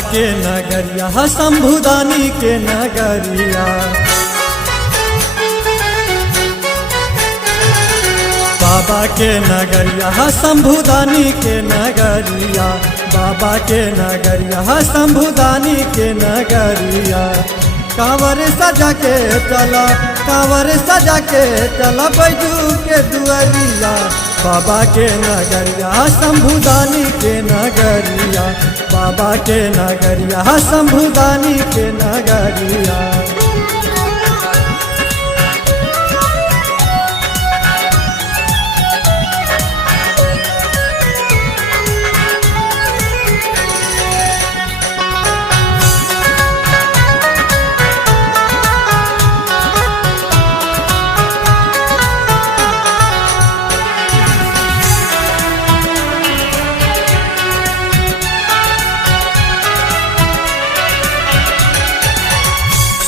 के नगरिया शंभुदानी के नगरिया। बाबा के नगरिया शंभुदानी के नगरिया। बाबा के नगरिया शंभुदानी के नगरिया। कांवर सजा के चला, कांवर सजा के चला बैजू के दुआरिया। बाबा के नगरिया शंभुदानी के नगरिया। बाबा के नगरिया शंभुदानी के नगरिया।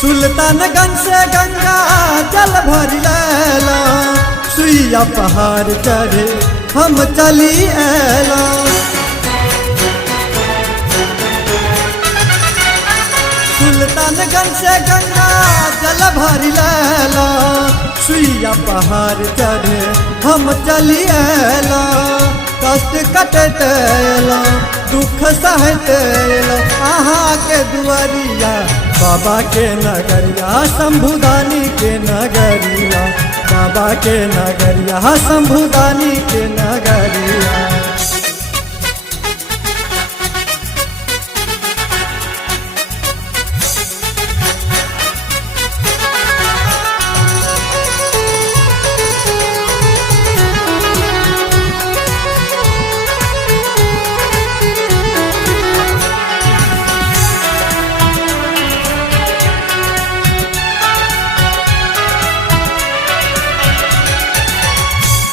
सुल्तानगंज से गंगा जल भर लेला। सुइया पहाड़ चढ़े हम चली एला। सुल्तानगंज से गंगा जल भर लेला। सुइया पहाड़ चढ़े हम चली एला। कष्ट कटते एला, दुख सहते एला अहाँ के दुआरिया। बाबा के नगरिया शंभुदानी के नगरिया। बाबा के नगरिया शंभुदानी के नगरिया।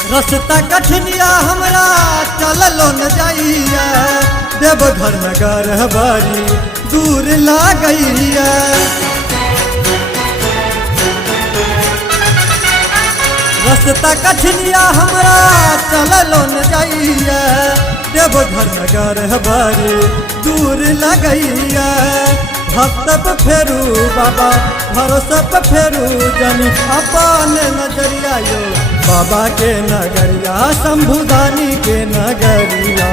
रास्ता कठिनिया हमरा चललो न जाइया। देवघर नगर बड़ी दूर लागैया। रास्ता कठिनिया हमरा चललो न जाइया। देवघर नगर बड़ी दूर लगैया। भक्त पे फेरू बाबा भरोसा पे फेरू जनी अपन नजरिया यो। बाबा के नगरिया शंभुदानी के नगरिया।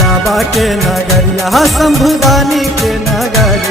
बाबा के नगरिया शंभुदानी के नगरिया।